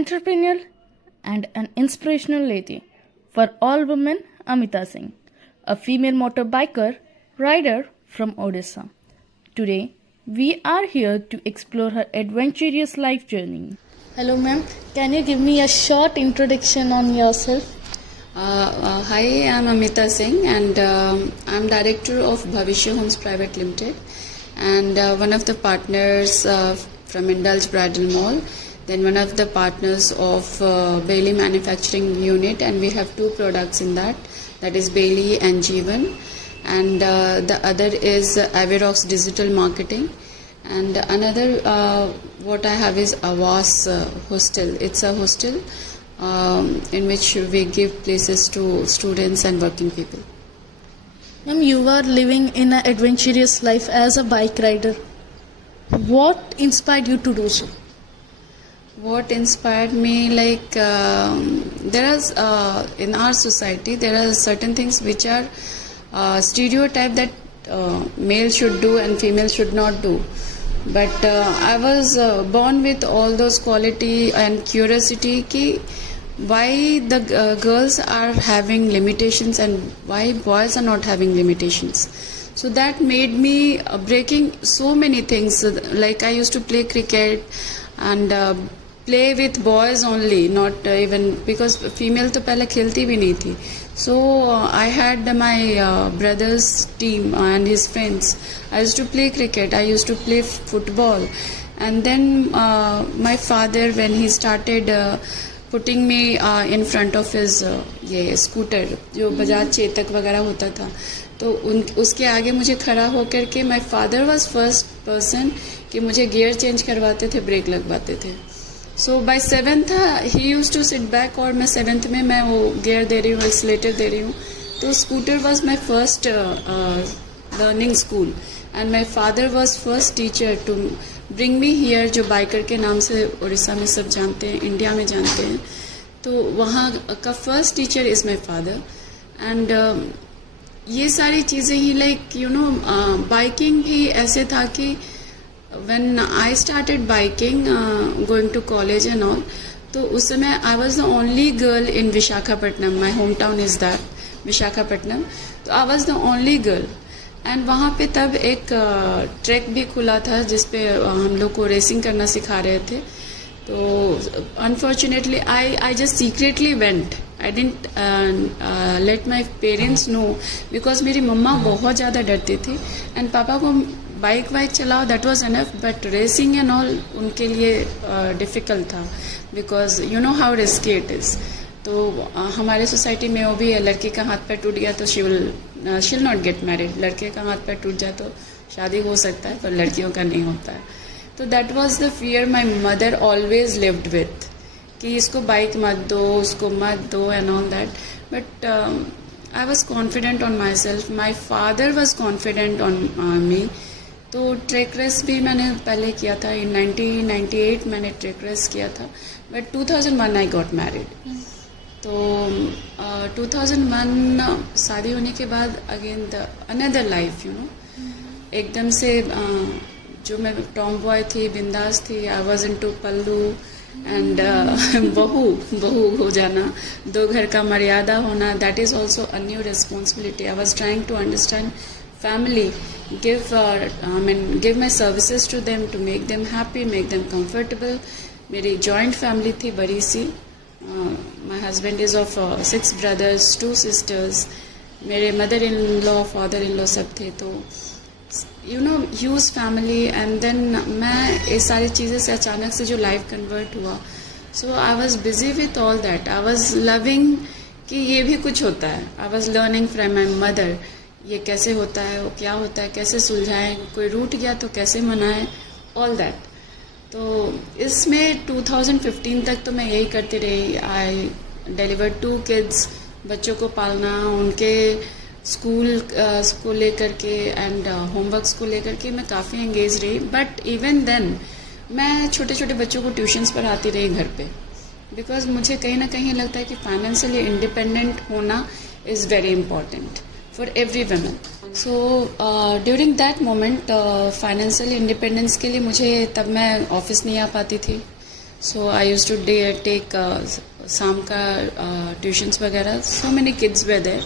entrepreneur, and an inspirational lady. For all women, Amita Singh, a female motorbiker rider from Odisha. Today, we are here to explore her adventurous life journey. Hello, ma'am. Can you give me a short introduction on yourself? Hi, I'm Amita Singh, and I'm director of Bhavishya Homes Private Limited, and one of the partners from Indulge Bridal Mall. Then one of the partners of Bailey Manufacturing Unit, and we have two products in that. That is Bailey and Jeevan, and the other is Avirox Digital Marketing. And another what I have is Avas Hostel. It's a hostel in which we give places to students and working people. Ma'am, you are living in an adventurous life as a bike rider. What inspired you to do so? What inspired me, like there is in our society there are certain things which are stereotype that male should do and female should not do. But I was born with all those quality and curiosity ki why the girls are having limitations and why boys are not having limitations. So that made me breaking so many things. Like I used to play cricket and play with boys only, not even because female to पहले खेलती भी नहीं थी. So I had my brother's team and his friends. I used to play cricket. I used to play football, and then my father, when he started putting me in front of his ये scooter जो बजाज चेतक वगैरह होता था, तो उसके आगे मुझे खड़ा होकर के my father was first person कि मुझे गियर चेंज करवाते थे, ब्रेक लगवाते थे. So by 7th he used to sit back और मैं 7th में मैं वो गियर दे रही हूँ, एक्सीलेटर दे रही हूँ. तो scooter was my first learning school and my father was first teacher to bring me here, जो बाइकर के नाम से उड़ीसा में सब जानते हैं, इंडिया में जानते हैं. तो वहाँ का first teacher is my father. And ये सारी चीज़ें ही लाइक यू नो बाइकिंग ही ऐसे था कि when I started biking, going to college and all, तो उस समय I was the only girl in Visakhapatnam. My hometown is that Visakhapatnam. तो I was the only girl. And वहाँ पे तब एक ट्रैक भी खुला था जिसपे हम लोग को रेसिंग करना सिखा रहे थे. तो unfortunately I just secretly went. I didn't let my parents know because मेरी मम्मा बहुत ज़्यादा डरती थी एंड पापा को बाइक वाइक चलाओ that was enough, but racing and all उनके लिए डिफ़िकल्ट था because you know how risky it is. तो हमारे सोसाइटी में वो भी है, लड़की का हाथ पैर टूट गया तो she will not get married. लड़के का हाथ पैर टूट जाए तो शादी हो सकता है पर लड़कियों का नहीं होता है. तो that was the fear my mother always lived with कि इसको बाइक मत दो, उसको मत दो and all that. But I was confident on my self. My father was confident on me. तो ट्रैक रेस भी मैंने पहले किया था. इन 1998 मैंने ट्रैक रेस किया था. But 2001 I got married. तो 2001 शादी होने के बाद again the another life you know, एकदम से जो मैं टॉम बॉय थी, बिंदास थी. I was into pallu and बहू हो जाना, दो घर का मर्यादा होना, that is also a new responsibility. I was trying to understand family, give my services to them to make them happy, make them comfortable. मेरी joint family थी बड़ी सी. My husband is of 6 brothers, 2 sisters. मेरे mother in law, father in law सब थे. तो you know huge family. and then मैं इस सारी चीज़ें से अचानक से जो life convert हुआ, so I was busy with all that. I was loving कि ये भी कुछ होता है. I was learning from my mother. ये कैसे होता है, वो क्या होता है, कैसे सुलझाएं, कोई रूठ गया तो कैसे मनाएं, ऑल दैट. तो इसमें 2015 तक तो मैं यही करती रही. I deliver 2 kids. बच्चों को पालना, उनके स्कूल को लेकर के एंड होमवर्क्स को लेकर के मैं काफ़ी एंगेज रही. बट इवन देन मैं छोटे छोटे बच्चों को ट्यूशन्स पढ़ाती रही घर पे, बिकॉज मुझे कहीं ना कहीं लगता है कि फाइनेंशियली इंडिपेंडेंट होना is very important for every woman. So during that moment financial independence के लिए मुझे, तब मैं ऑफिस नहीं आ पाती थी. So I use to take शाम का ट्यूशन्स वगैरह. So many kids were there.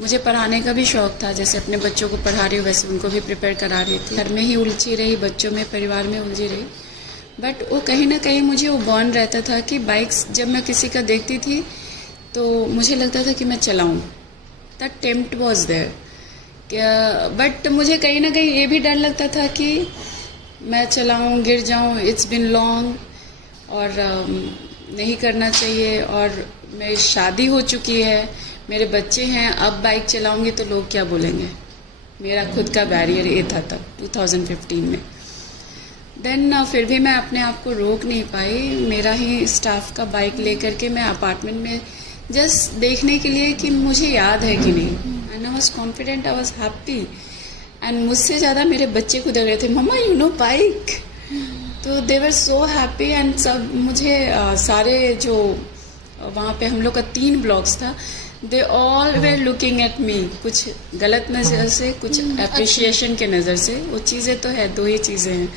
मुझे पढ़ाने का भी शौक था, जैसे अपने बच्चों को पढ़ा रही हूँ वैसे उनको भी प्रिपेयर करा रही थी. घर में ही उलझी रही, बच्चों में, परिवार में उलझी रही. बट वो कहीं ना कहीं मुझे वो बॉर्न रहता था कि बाइक्स जब मैं किसी का देखती थी तो मुझे लगता था कि मैं चलाऊँ. The tempt was there. But मुझे कहीं ना कहीं ये भी डर लगता था कि मैं चलाऊँ, गिर जाऊँ, इट्स बिन लॉन्ग, और नहीं करना चाहिए. और मेरी शादी हो चुकी है, मेरे बच्चे हैं, अब बाइक चलाऊंगी तो लोग क्या बोलेंगे. मेरा खुद का बैरियर ये था तब 2015 में. देन फिर भी मैं अपने आप को रोक नहीं पाई. मेरा ही स्टाफ का बाइक लेकर के मैं अपार्टमेंट में जस्ट देखने के लिए कि मुझे याद है कि नहीं. And I was confident, I was happy. And मुझसे ज़्यादा मेरे बच्चे खुद रहे थे, मम्मा यू नो बाइक. तो दे वर सो हैप्पी. एंड सब मुझे सारे जो वहाँ पे हम लोग का 3 ब्लॉक्स था, they all where looking at me. कुछ गलत नज़र से, कुछ अप्रिशिएशन के नज़र से. वो चीज़ें तो है, 2 ही चीज़ें हैं.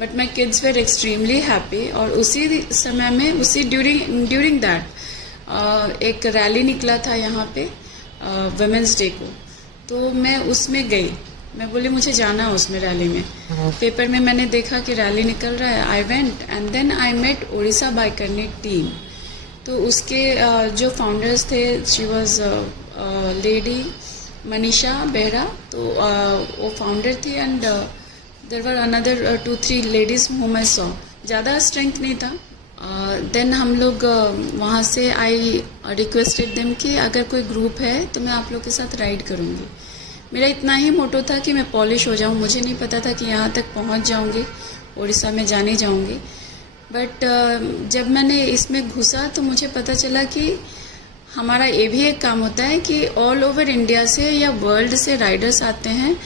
But my kids were extremely happy. और उसी समय में, उसी ड्यूरिंग दैट एक रैली निकला था यहाँ पे वुमेंस डे को. तो मैं उसमें गई. मैं बोली मुझे जाना है उसमें रैली में. पेपर में मैंने देखा कि रैली निकल रहा है. I went and then I met Odisha Bikerni team. तो उसके जो फाउंडर्स थे, she was lady Manisha Behera. तो वो फाउंडर थी. And there were another 2-3 ladies whom I saw. ज़्यादा स्ट्रेंथ नहीं था. देन हम लोग वहाँ से आई रिक्वेस्टेड देम कि अगर कोई ग्रुप है तो मैं आप लोग के साथ राइड करूँगी. मेरा इतना ही मोटो था कि मैं पॉलिश हो जाऊँ. मुझे नहीं पता था कि यहाँ तक पहुँच जाऊँगी, उड़ीसा में जाने जाऊँगी. बट जब मैंने इसमें घुसा तो मुझे पता चला कि हमारा ये भी एक काम होता है कि ऑल ओवर इंडिया से या वर्ल्ड से राइडर्स आते हैं.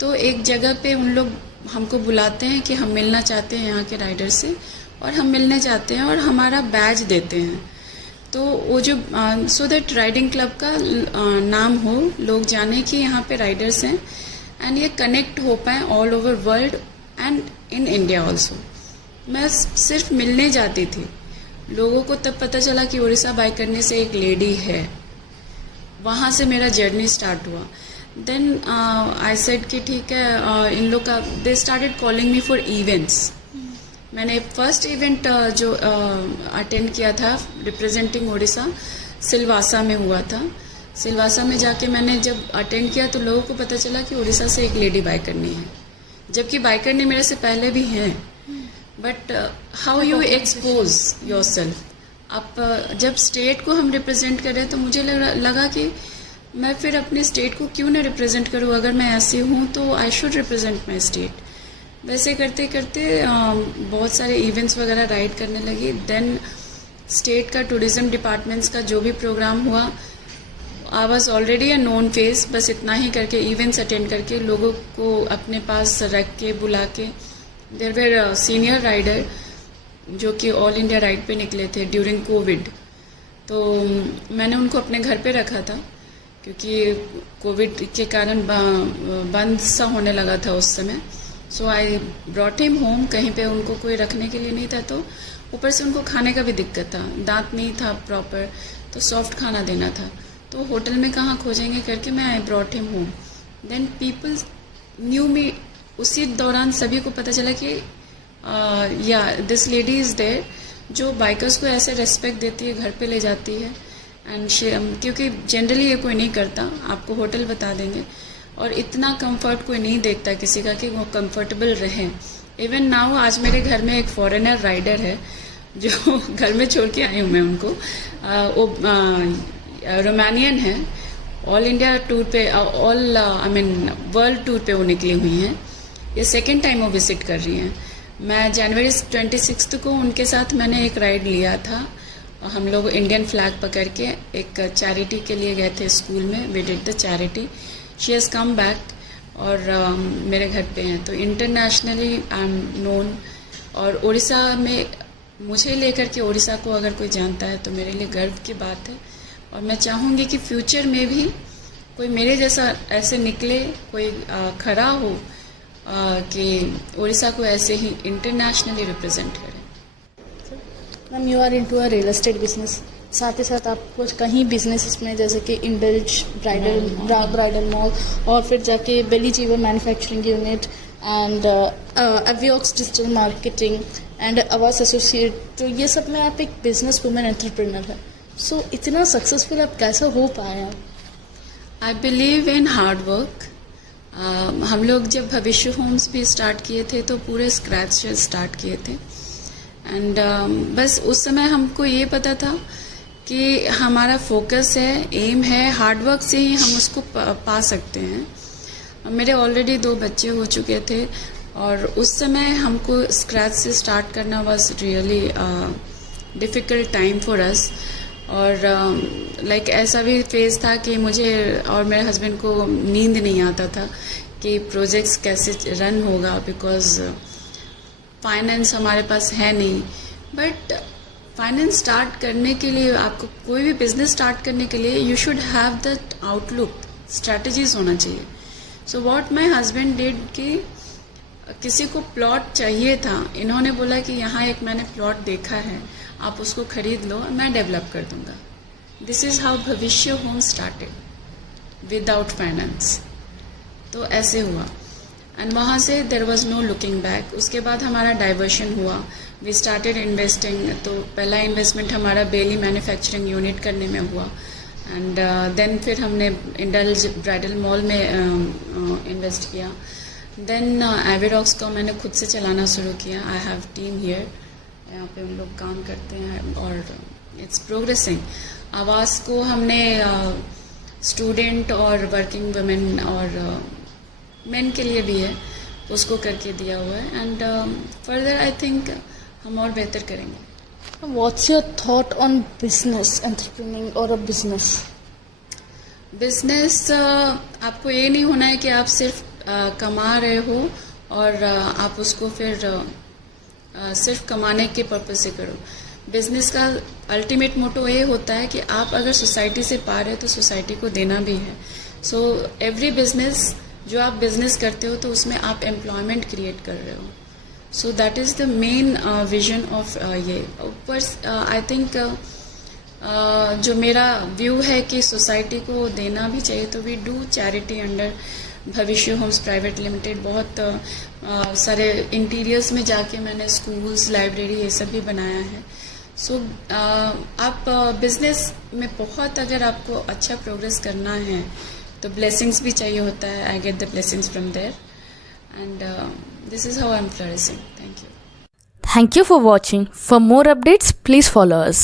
तो एक जगह पे उन लोग हमको बुलाते हैं कि हम मिलना चाहते हैं यहाँ के राइडर से, और हम मिलने जाते हैं और हमारा बैज देते हैं. तो वो जो सो दैट राइडिंग क्लब का नाम हो, लोग जाने कि यहाँ पे राइडर्स हैं, एंड ये कनेक्ट हो पाए all over world and in India also. मैं सिर्फ मिलने जाती थी. लोगों को तब पता चला कि उड़ीसा बाइक करने से एक लेडी है. वहाँ से मेरा जर्नी स्टार्ट हुआ. देन आई सेड कि ठीक है, इन लोग का they started calling me for events. मैंने फर्स्ट इवेंट जो अटेंड किया था रिप्रेजेंटिंग उड़ीसा, सिलवासा में हुआ था. सिलवासा में जाके मैंने जब अटेंड किया तो लोगों को पता चला कि उड़ीसा से एक लेडी बाइक करनी है, जबकि बाइक करनी मेरे से पहले भी हैं. But how you expose your self. अब जब स्टेट को हम रिप्रेजेंट कर रहे हैं तो मुझे लगा कि मैं फिर अपने स्टेट को क्यों ना रिप्रेजेंट करूँ. अगर मैं ऐसी हूँ तो I should represent my state. वैसे करते करते बहुत सारे इवेंट्स वगैरह राइड करने लगी. देन स्टेट का टूरिज्म डिपार्टमेंट्स का जो भी प्रोग्राम हुआ, I was already a known face. बस इतना ही करके इवेंट्स अटेंड करके लोगों को अपने पास रख के बुला के. देयर वेर सीनियर राइडर जो कि ऑल इंडिया राइड पे निकले थे ड्यूरिंग कोविड. तो मैंने उनको अपने घर पे रखा था क्योंकि कोविड के कारण बंद सा होने लगा था उस समय. सो आई ब्रॉट हिम होम. कहीं पे उनको कोई रखने के लिए नहीं था, तो ऊपर से उनको खाने का भी दिक्कत था. दांत नहीं था प्रॉपर, तो सॉफ्ट खाना देना था. तो होटल में कहाँ खोजेंगे करके मैं I brought him home. Then people knew me. उसी दौरान सभी को पता चला कि yeah this lady is there जो बाइकर्स को ऐसे रेस्पेक्ट देती है, घर पे ले जाती है. एंड क्योंकि जनरली ये कोई नहीं करता, आपको होटल बता देंगे. और इतना कंफर्ट कोई नहीं देखता किसी का कि वो कंफर्टेबल रहें. इवन नाउ आज मेरे घर में एक फॉरेनर राइडर है जो घर में छोड़ के आई हूँ मैं उनको. वो रोमानियन है. ऑल इंडिया टूर पे, वर्ल्ड टूर पे वो निकली हुई हैं. ये सेकेंड टाइम वो विजिट कर रही हैं. मैं जनवरी 26 को उनके साथ मैंने एक राइड लिया था. हम लोग इंडियन फ्लैग पकड़ के एक चैरिटी के लिए गए थे स्कूल में. We did the charity. She has come back और मेरे घर पे हैं. तो इंटरनेशनली आई एम नोन. और उड़ीसा में मुझे लेकर के उड़ीसा को अगर कोई जानता है तो मेरे लिए गर्व की बात है. और मैं चाहूँगी कि फ्यूचर में भी कोई मेरे जैसा ऐसे निकले, कोई खड़ा हो कि उड़ीसा को ऐसे ही इंटरनेशनली रिप्रेजेंट करे. Ma'am you are into a real estate business, साथ ही साथ आपको कहीं बिजनेस इसमें जैसे कि इंडल्ज ब्राइडल मॉल और फिर जाके बेली चीवर मैन्युफैक्चरिंग यूनिट एंड अवियोक्स digital marketing and Awas associate, तो ये सब में आप एक बिजनेस वुमेन एंटरप्रेन्योर है. सो इतना सक्सेसफुल आप कैसे हो पाए आप? I believe in hard work. हम लोग जब भविष्य होम्स भी स्टार्ट किए थे तो पूरे स्क्रैच से स्टार्ट किए थे. एंड बस उस समय हमको ये पता था कि हमारा फोकस है, एम है, हार्ड वर्क से ही हम उसको पा सकते हैं. मेरे ऑलरेडी 2 बच्चे हो चुके थे और उस समय हमको स्क्रैच से स्टार्ट करना was really difficult time for us. और लाइक ऐसा भी फेज़ था कि मुझे और मेरे हस्बैंड को नींद नहीं आता था कि प्रोजेक्ट्स कैसे रन होगा, बिकॉज़ फाइनेंस हमारे पास है नहीं. बट फाइनेंस स्टार्ट करने के लिए, आपको कोई भी बिजनेस स्टार्ट करने के लिए you should have that outlook, strategies होना चाहिए. So what my husband did कि किसी को प्लॉट चाहिए था, इन्होंने बोला कि यहाँ एक मैंने प्लॉट देखा है, आप उसको खरीद लो, मैं डेवलप कर दूंगा. This is how Bhavishya home started without finance. तो ऐसे हुआ एंड वहाँ से there was no looking back. उसके बाद हमारा डाइवर्शन हुआ, वी स्टार्टेड इन्वेस्टिंग. तो पहला इन्वेस्टमेंट हमारा बेली मैन्युफैक्चरिंग यूनिट करने में हुआ एंड देन फिर हमने इंडल्ज ब्राइडल मॉल में इन्वेस्ट किया. देन एविडॉक्स को मैंने खुद से चलाना शुरू किया. आई हैव टीम हियर, यहाँ पे हम लोग काम करते हैं और इट्स प्रोग्रेसिंग. आवास को हमने स्टूडेंट और वर्किंग वुमेन और मेन के लिए भी है, उसको करके दिया हुआ है. एंड फर्दर आई थिंक हम और बेहतर करेंगे. What's your thought on business entrepreneuring और अ बिजनेस? बिजनेस आपको ये नहीं होना है कि आप सिर्फ कमा रहे हो और आप उसको फिर सिर्फ कमाने के पर्पज से करो. बिजनेस का अल्टीमेट मोटो ये होता है कि आप अगर सोसाइटी से पा रहे हो तो सोसाइटी को देना भी है. सो एवरी बिजनेस, जो आप बिजनेस करते हो तो उसमें आप एम्प्लॉयमेंट क्रिएट कर रहे हो. So that is the main vision of ये. ऊपर आई थिंक जो मेरा व्यू है कि सोसाइटी को देना भी चाहिए, तो वी डू चैरिटी अंडर भविष्य होम्स प्राइवेट लिमिटेड. बहुत सारे इंटीरियर्स में जाके मैंने स्कूल्स, लाइब्रेरी ये सब भी बनाया है. सो आप बिजनेस में बहुत, अगर आपको अच्छा प्रोग्रेस करना है तो ब्लेसिंग्स भी चाहिए होता है. I get the blessings from there and this is how I am flourishing. Thank you. Thank you for watching. For more updates, please follow us.